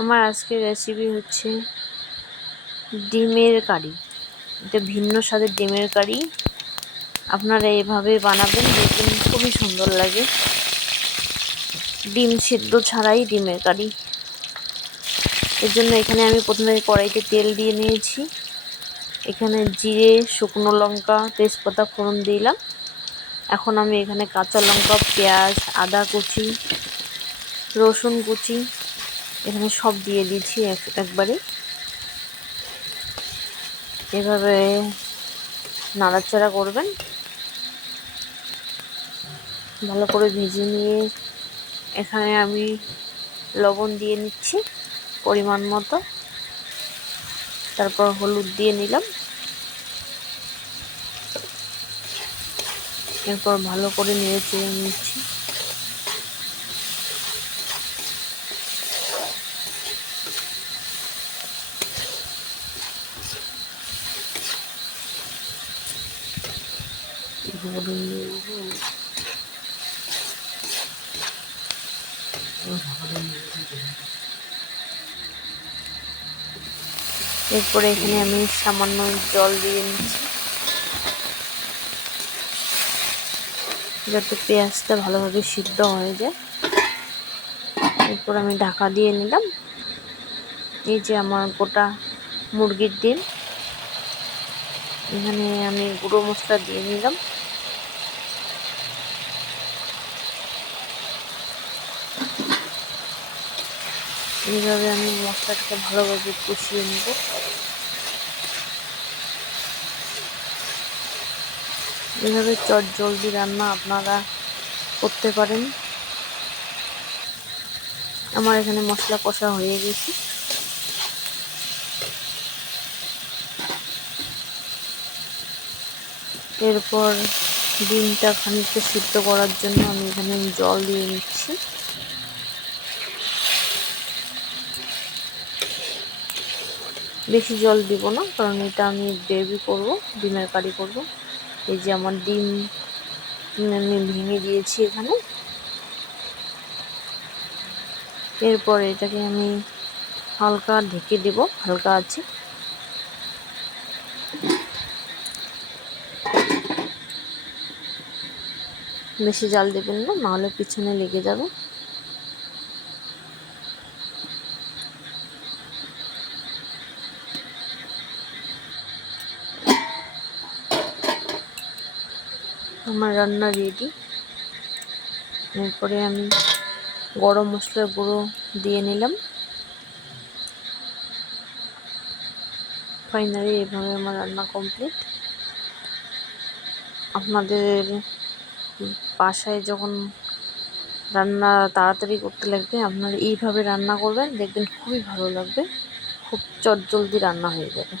আমার আজকের রেসিপি হচ্ছে ডিমের কারি। এটা ভিন্ন স্বাদের ডিমের কারি। আপনারা এভাবে বানাবেন, দেখবেন খুবই সুন্দর লাগে। ডিম সিদ্ধ ছাড়াই ডিমের কারি। এর জন্য এখানে আমি প্রথমে কড়াইতে তেল দিয়ে নিয়েছি। এখানে জিরে, শুকনো লঙ্কা, তেজপাতা, ফোড়ন দিলাম। এখন আমি এখানে কাঁচা লঙ্কা, পেঁয়াজ, আদা কুচি, রসুন কুচি এখানে সব দিয়ে দিচ্ছি একবারে। এভাবে নাড়াচাড়া করবেন। ভালো করে ভেজে নিয়ে এখানে আমি লবণ দিয়ে নিচ্ছি পরিমাণ মতো। তারপর হলুদ দিয়ে নিলাম। এরপর ভালো করে নেড়ে চেড়ে নিচ্ছি। এরপরে এখানে আমি সামান্য জল দিয়ে নিচ্ছি। যাতে পেঁয়াজটা ভালোভাবে সিদ্ধ হয়ে যায়। এরপর আমি ঢাকা দিয়ে নিলাম। এই যে আমার গোটা মুরগির ডিম। এখানে আমি গুঁড়ো মশলা দিয়ে নিলাম। এইভাবে আমি মশলাটাকে ভালোভাবে কষিয়ে নেব। এভাবে চট জলদি রান্না আপনারা করতে পারেন। আমার এখানে মশলা কষা হয়ে গেছে। এরপর ডিমটা খানিকটা সিদ্ধ করার জন্য আমি এখানে জল দিয়ে নিচ্ছি। বেশি জল দিব না, কারণ এটা আমি গ্রেভি করব, ডিমের কারি করব। এই যে আমার ডিম আমি ভেঙে দিয়েছি এখানে। এরপর এটাকে আমি হালকা ঢেকে দেব, হালকা আছে। বেশি জাল দেবেন না, নাহলে পিছনে লেগে যাবে। আমার রান্না রেডি এরপরে আমি গরম মশলার গুঁড়ো দিয়ে নিলাম। ফাইনালি এভাবে আমার রান্না কমপ্লিট আপনাদের বাসায় যখন রান্না তাড়াতাড়ি করতে লাগবে, আপনারা এইভাবে রান্না করবেন, দেখবেন খুবই ভালো লাগবে। খুব চটজলদি রান্না হয়ে যাবে।